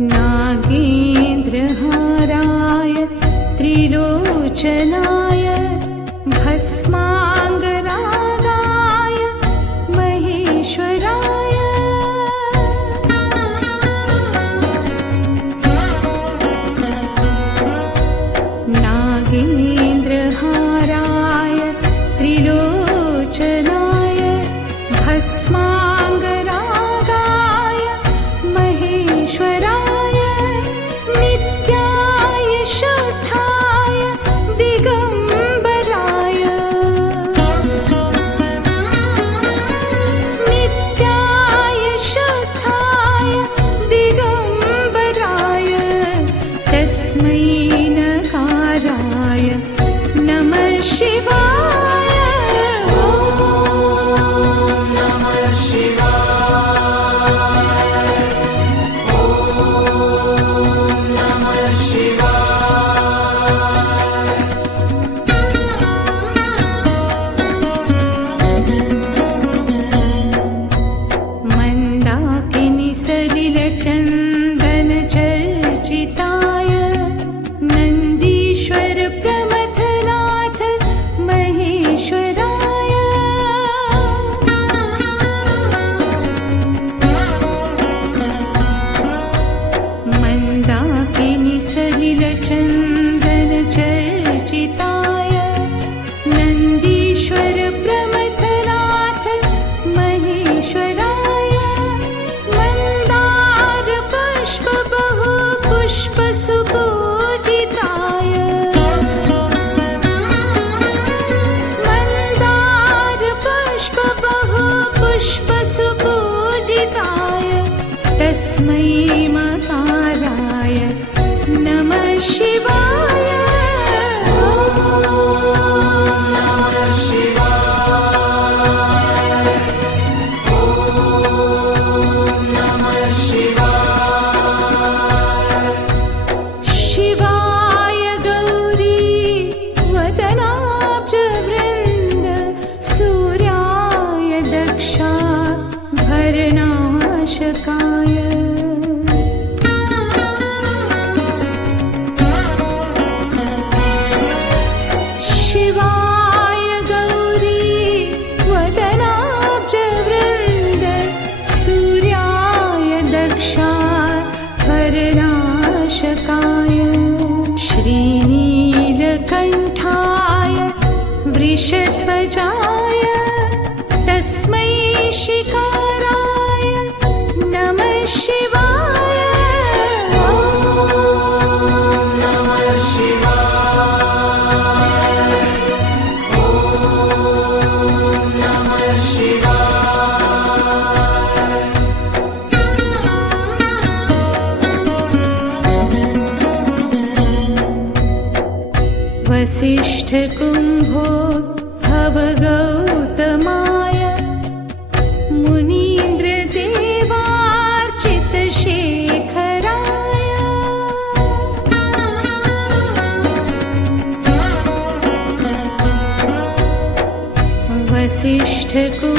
नागेन्द्रहाराय त्रिलोचनाय भस्माङ्गरागाय महेश्वराय नागेन्द्रहाराय त्रिलोचनाय भस्माङ्गरागाय महेश्वराय नित्याय शुद्धाय दिगम्बराय नित्याय शुद्धाय दिगम्बराय तस्मै नकाराय नमः शिवाय। ॐ नमः शिवाय। ॐ नमः शिवाय। मन्दाकिनी सलिलचन्दन चर्चिताय नन्दीश्वर प्रमथनाथ महेश्वराय मन्दाकिनी सलिलचन्दन चर्चिताय नन्दीश्वर प्रमथनाथ महेश्वराय मन्दार पुष्प बहु पुष्प सुपूजिताय मन्दार पुष्प बहु पुष्प सुपूजिताय तस्मै मकाराय नमः शिवाय। ॐ नमः शिवाय। ॐ नमः शिवाय। शिवाय गौरी वदनाब्जवृन्द सूर्याय दक्षा भरनाशकाय शिवाय गौरी वदनाब्जवृन्द सूर्याय दक्षा भरनाशकाय श्रीनीलकण्ठाय वृषध्वजाय तस्मै शिकाराय नमः शिवाय। ॐ नमः शिवाय। ॐ नमः शिवाय। वसिष्ठकुम्भोद्भवगौतमाय मुनीन्द्रदेवार्चितशेखराय वसिष्ठकुम्भोद्भवगौतमाय